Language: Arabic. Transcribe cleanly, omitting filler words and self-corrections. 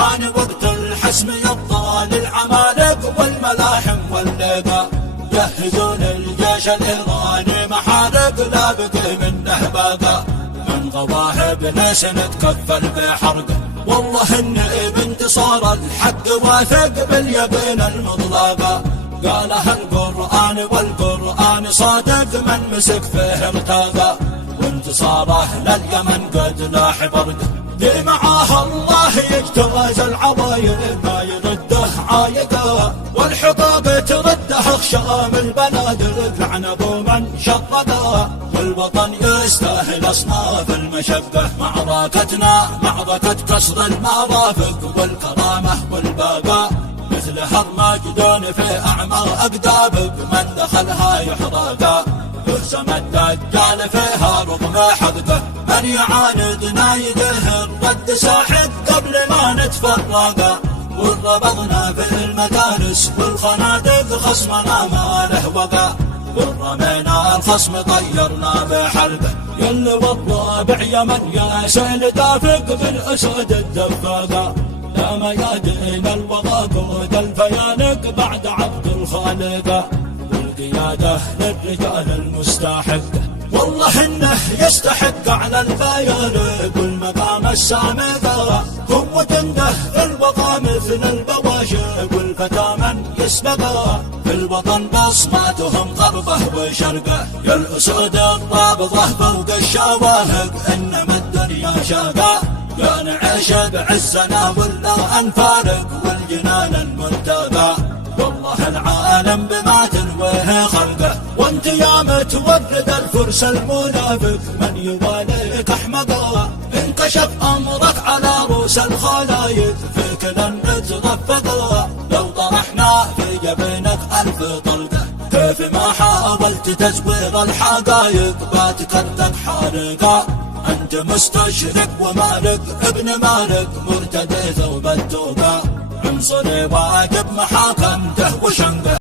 حان وقت الحسم يبطى للعمالق والملاحم واللقا، يهزون الجيش الإيراني محارق لا بقي منه باقى، من غضاه بناس نتكفل بحرقه، والله إن بانتصار الحق واثق باليقين المطلقة، قالها القرآن والقرآن صادق من مسك فيه ارتقى، وانتصاره لليمن قد لاح برقه، دي معاه الله يجتاز العضايب ما يرده عايقه، والحقوق ترده خشام البنادق لعن ابو من شرقه، والوطن يستاهل اصناف المشقه، معركتنا معركة كسر المرافق والكرامة والبقاء، مثل هرمجدون في اعمار اقدابق من دخلها يحرقا، يهزم الدجال فيها رغم حقه، من يعاندنا يدهر رد ساحق قبل ما نتفرقا، وربضنا في المدارس والخنادق خصمنا ما له وقا، ورمينا الخصم طيرنا بحلبه، يل والرابع يمن يا سيل دافق بالاسود الدفاقا، يا ميادين الوغى قود الفيانق بعد عبد الخالقه، والقياده للرجال المستحقه، والله انه يستحق على الفيانق والمقام السامقه، هو جنده في الوغى مثل البواشق والفتى من يسبقه، في الوطن بصماتهم غربه وشرقه، يا الاسود الرابضه فوق الشواهق انما الدنيا شاقه، يا نعيش بعزنا ولا انفارق والجنان المنتقى، والله العالم بما تنويه خلقه، وانت يا متورد الفرس المنافق من يواليك احمقا، انكشف امرك على رؤوس الخلايق فيك لن نترفقا، لو طرحنا في جبينك 1000 طلقه، كيف ما حاولت تزوير الحقايق باتكرتك حارقا، أنت مستشرق ومالك ابن مالك مرتدي ثوب التوبة، عنصري واجب محاكمته وشنقه.